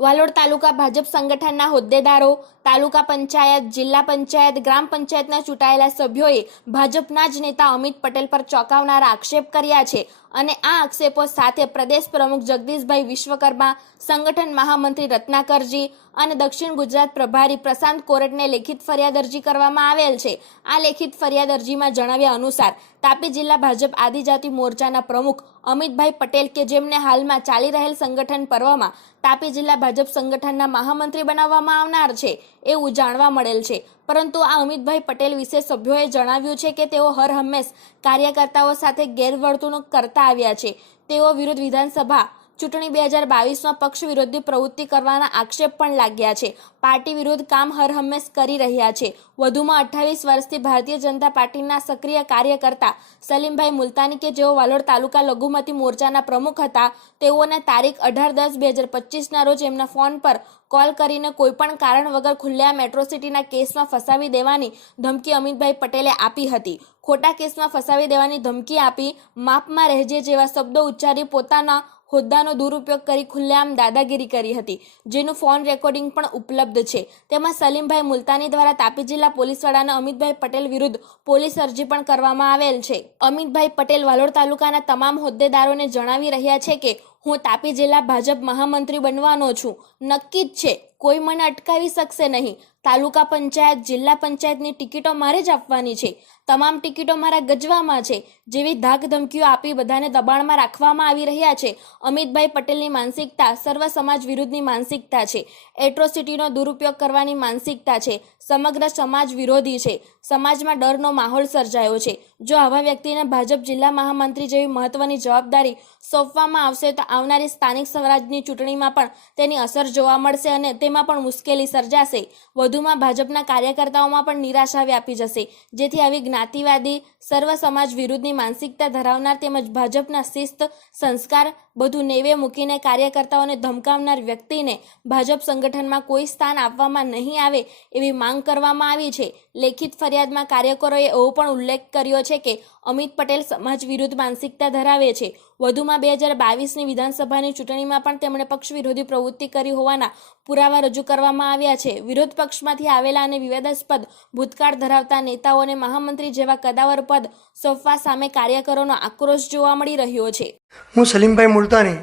વાલોડ તાલુકા ભાજપ સંગઠનના હોદ્દેદારો, તાલુકા પંચાયત, જિલ્લા પંચાયત, ગ્રામ પંચાયતના ચૂંટાયેલા સભ્યોએ ભાજપના જ નેતા અમિત પટેલ પર ચોંકાવનારા આક્ષેપ કર્યા છે અને આ આક્ષેપો સાથે પ્રદેશ પ્રમુખ જગદીશભાઈ વિશ્વકર્મા, સંગઠન મહામંત્રી રત્નાકરજી અને દક્ષિણ ગુજરાત પ્રભારી પ્રશાંત કોરટને લેખિત ફરિયાદ અરજી કરવામાં આવેલ છે। આ લેખિત ફરિયાદ અરજીમાં જણાવ્યા અનુસાર તાપી જિલ્લા ભાજપ આદિજાતિ મોરચાના પ્રમુખ અમિતભાઈ પટેલ કે જેમને હાલમાં ચાલી રહેલ સંગઠન પર્વમાં તાપી જિલ્લા ભાજપ સંગઠનના મહામંત્રી બનાવવામાં આવનાર છે એવું જાણવા મળેલ છે, પરંતુ આ અમિતભાઈ પટેલ વિશે સભ્યોએ જણાવ્યું છે કે તેઓ હર હંમેશ કાર્યકર્તાઓ સાથે ગેરવર્તણૂક કરતા આવ્યા છે। તેઓ વિરુદ્ધ વિધાનસભા ચૂંટણી 2022માં પક્ષ વિરોધી પ્રવૃત્તિ કરવાના આક્ષેપ પણ લાગ્યા છે। પાર્ટી વિરુદ્ધ કામ હર હંમેશ કરી રહ્યા છે। વધુમાં 28 વર્ષથી ભારતીય જનતા પાર્ટીના સક્રિય કાર્યકર્તા સલીમભાઈ મુલતાની કે જેઓ વાલોડ તાલુકા લઘુમતી મોરચાના પ્રમુખ હતા, તેઓને તારીખ 18/10/2025ના રોજ એમના ફોન પર કોલ કરીને કોઈપણ કારણ વગર ખુલ્લેઆમ એટ્રોસિટીના કેસમાં ફસાવી દેવાની ધમકી અમિતભાઈ પટેલે આપી હતી। ખોટા કેસમાં ફસાવી દેવાની ધમકી આપી માપમાં રહેજે જેવા શબ્દો ઉચ્ચારી પોતાના હોદ્દાનો દુરુપયોગ કરી ખુલ્લેઆમ દાદાગીરી કરી હતી, જેનું ફોન રેકોર્ડિંગ પણ ઉપલબ્ધ છે। તેમાં સલીમભાઈ મુલતાની દ્વારા તાપી જિલ્લા પોલીસ વડાને અમિતભાઈ પટેલ વિરુદ્ધ પોલીસ અરજી પણ કરવામાં આવેલ છે। અમિતભાઈ પટેલ વાલોડ તાલુકાના તમામ હોદ્દેદારોને જણાવી રહ્યા છે કે હું તાપી જિલ્લા ભાજપ મહામંત્રી બનવાનો છું, નક્કી જ છે, કોઈ મને અટકાવી શકશે નહીં। તાલુકા પંચાયત, જિલ્લા પંચાયતની ટિકિટો મારે જ આપવાની છે, તમામ ટિકિટો મારા ગજવામાં છે જેવી ધાક ધમકીઓ આપી બધાને દબાણમાં રાખવામાં આવી રહ્યા છે। અમિતભાઈ પટેલની માનસિકતા સર્વ સમાજ વિરુદ્ધની માનસિકતા છે, એટ્રોસિટીનો દુરુપયોગ કરવાની માનસિકતા છે, સમગ્ર સમાજ વિરોધી છે, સમાજમાં ડરનો માહોલ સર્જાયો છે। જો આવા વ્યક્તિને ભાજપ જિલ્લા મહામંત્રી જેવી મહત્વની જવાબદારી સોંપવામાં આવશે તો આવનારી સ્થાનિક સ્વરાજની ચૂંટણીમાં પણ તેની અસર જોવા મળશે અને તેમાં પણ મુશ્કેલી સર્જાશે। વધુમાં ભાજપના કાર્યકર્તાઓમાં પણ નિરાશા વ્યાપી જશે, જેથી આવી જ્ઞાતિવાદી સર્વ સમાજ વિરુદ્ધની માનસિકતા ધરાવનાર તેમજ ભાજપના શિસ્ત, સંસ્કાર બધું નેવે મૂકીને કાર્યકર્તાઓને ધમકાવનાર વ્યક્તિને ભાજપ સંગઠનમાં કોઈ સ્થાન આપવામાં નહીં આવે એવી માંગ કરવામાં આવી છે। લેખિત ફરિયાદમાં કાર્યકરોએ એવો પણ ઉલ્લેખ કર્યો છે કે અમિત પટેલ સમાજ વિરુદ્ધ માનસિકતા ધરાવે છે। વધુમાં 2022ની વિધાનસભાની ચૂંટણીમાં પણ તેમણે પક્ષ વિરોધી પ્રવૃત્તિ કરી હોવાના પુરાવા રજૂ કરવામાં આવ્યા છે। વિરોધ પક્ષમાંથી આવેલા અને વિવાદાસ્પદ ભૂતકાળ ધરાવતા નેતાઓને મહામંત્રી જેવા કદાવર પદ સોંપવા સામે કાર્યકરોનો આક્રોશ જોવા મળી રહ્યો છે। હું સલીમભાઈ મુલતાની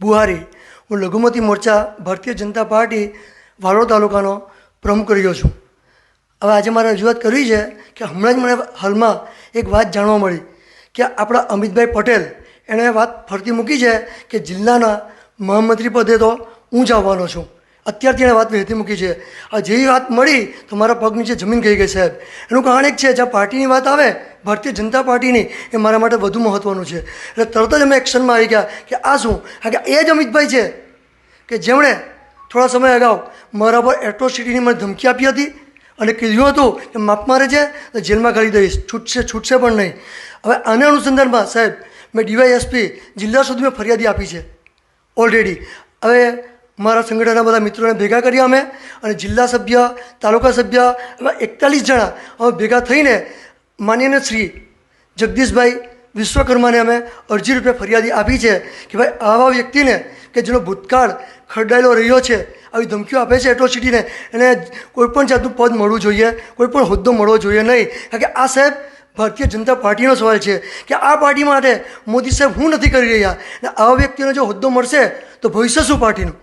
બુહારી, હું લઘુમતી મોરચા ભારતીય જનતા પાર્ટી વાલોડ તાલુકાનો પ્રમુખ રહ્યો છું। હવે આજે મારે રજૂઆત કરવી છે કે હમણાં જ મને હાલમાં એક વાત જાણવા મળી કે આપણા અમિતભાઈ પટેલ એણે વાત ફરતી મૂકી છે કે જિલ્લાના મહામંત્રી પદે તો હું જ આવવાનો છું। અત્યારથી એણે વાત વહેતી મૂકી છે। આ જેવી વાત મળી તો મારા પગ નીચે જમીન ગઈ ગઈ સાહેબ। એનું કારણ એક છે, જ્યાં પાર્ટીની વાત આવે ભારતીય જનતા પાર્ટીની, એ મારા માટે વધુ મહત્ત્વનું છે। એટલે તરત જ અમે એક્શનમાં આવી ગયા કે આ શું, કારણ કે એ જ અમિતભાઈ છે કે જેમણે થોડા સમય અગાઉ મારા પર એટ્રોસિટીની મને ધમકી આપી હતી અને કીધું હતું કે માપમાં રહેજે તો જેલમાં કરી દઈશ, છૂટશે પણ નહીં। હવે આના અનુસંધાનમાં સાહેબ મેં ડીવાયએસપી જિલ્લા સુધી મેં ફરિયાદી આપી છે ઓલરેડી। હવે મારા સંગઠનના બધા મિત્રોને ભેગા કર્યા અમે અને જિલ્લા સભ્ય, તાલુકા સભ્ય એવા 41 જણા અમે ભેગા થઈને માનનીય શ્રી જગદીશભાઈ વિશ્વકર્માને અમે અરજી રૂપે ફરિયાદી આપી છે કે ભાઈ આવા વ્યક્તિને કે જેનો ભૂતકાળ ખરડાયેલો રહ્યો છે, આવી ધમકીઓ આપે છે એટ્રોસિટીને, એને કોઈપણ જાતનું પદ મળવું જોઈએ, કોઈપણ હોદ્દો મળવો જોઈએ નહીં। કારણ કે આ સાહેબ ભારતીય જનતા પાર્ટીનો સવાલ છે કે આ પાર્ટી માટે મોદી સાહેબ હું નથી કરી રહ્યા અને આવા વ્યક્તિને જો હોદ્દો મળશે તો ભવિષ્ય શું પાર્ટીનું।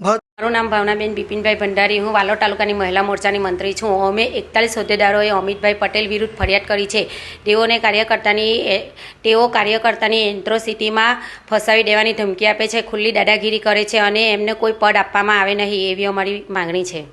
મારું નામ ભાવનાબેન બિપિનભાઈ ભંડારી, હું વાલોડ તાલુકાની મહિલા મોરચાની મંત્રી છું। અમે 41 હોદ્દેદારોએ અમિતભાઈ પટેલ વિરુદ્ધ ફરિયાદ કરી છે। તેઓ કાર્યકર્તાની એટ્રોસિટીમાં ફસાવી દેવાની ધમકી આપે છે, ખુલ્લી દાદાગીરી કરે છે અને એમને કોઈ પદ આપવામાં આવે નહીં એવી અમારી માંગણી છે।